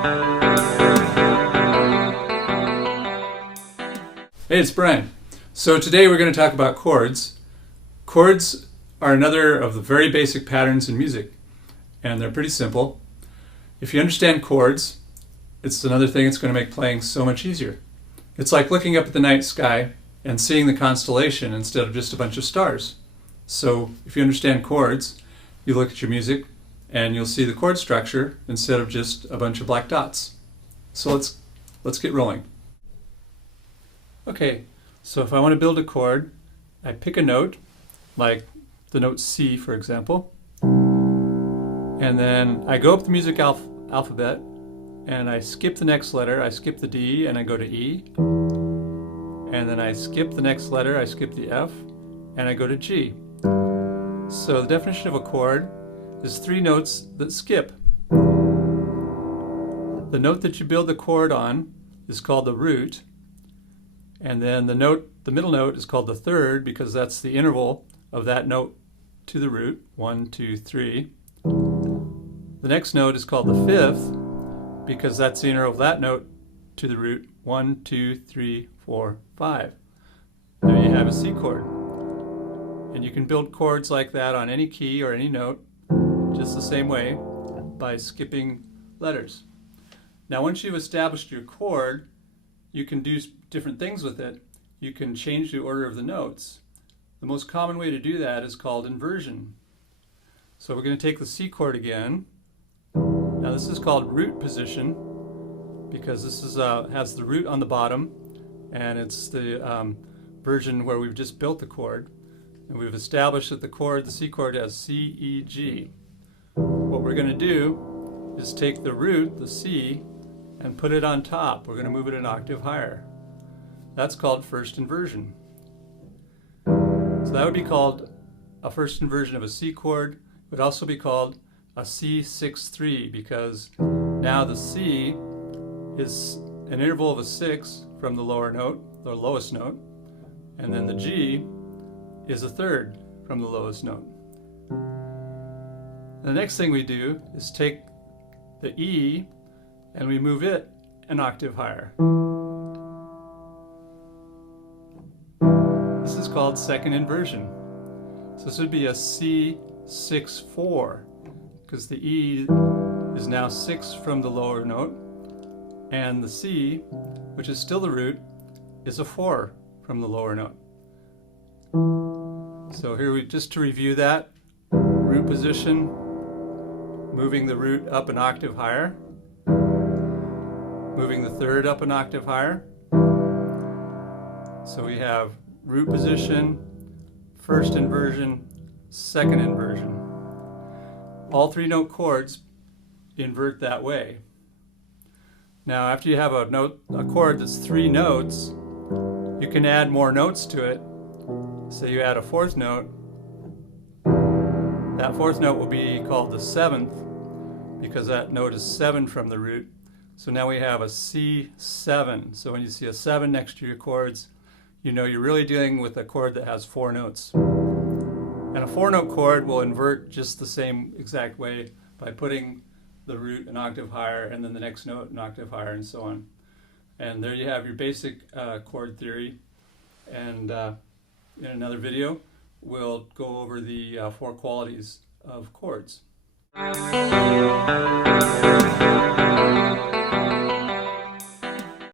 Hey, it's Brian. So today we're going to talk about chords. Chords are another of the very basic patterns in music, and they're pretty simple. If you understand chords, it's another thing that's going to make playing so much easier. It's like looking up at the night sky and seeing the constellation instead of just a bunch of stars. So if you understand chords, you look at your music and you'll see the chord structure instead of just a bunch of black dots. So let's get rolling. Okay, so if I want to build a chord, I pick a note, like the note C, for example, and then I go up the music alphabet and I skip the next letter. I skip the D and I go to E, and then I skip the next letter. I skip the F and I go to G. So the definition of a chord is three notes that skip. The note that you build the chord on is called the root. And then the middle note is called the third because that's the interval of that note to the root, 1, 2, 3. The next note is called the fifth because that's the interval of that note to the root, 1, 2, 3, 4, 5. There you have a C chord. And you can build chords like that on any key or any note, just the same way, by skipping letters. Now once you've established your chord, you can do different things with it. You can change the order of the notes. The most common way to do that is called inversion. So we're going to take the C chord again. Now this is called root position because this is has the root on the bottom, and it's the version where we've just built the chord. And we've established that the C chord has C, E, G. What we're going to do is take the root, the C, and put it on top. We're going to move it an octave higher. That's called first inversion. So that would be called a first inversion of a C chord. It would also be called a C6-3 because now the C is an interval of a 6 from the lower note, the lowest note, and then the G is a third from the lowest note. The next thing we do is take the E and we move it an octave higher. This is called second inversion. So this would be a C6-4 because the E is now 6 from the lower note, and the C, which is still the root, is a 4 from the lower note. So here just to review that, root position, moving the root up an octave higher, moving the third up an octave higher. So we have root position, first inversion, second inversion. All three note chords invert that way. Now after you have a chord that's three notes, you can add more notes to it. So you add a fourth note. That fourth note will be called the seventh because that note is 7 from the root. So now we have a C7. So when you see a 7 next to your chords, you know you're really dealing with a chord that has 4 notes. And a 4-note chord will invert just the same exact way by putting the root an octave higher and then the next note an octave higher and so on. And there you have your basic chord theory. And in another video, we'll go over the 4 qualities of chords.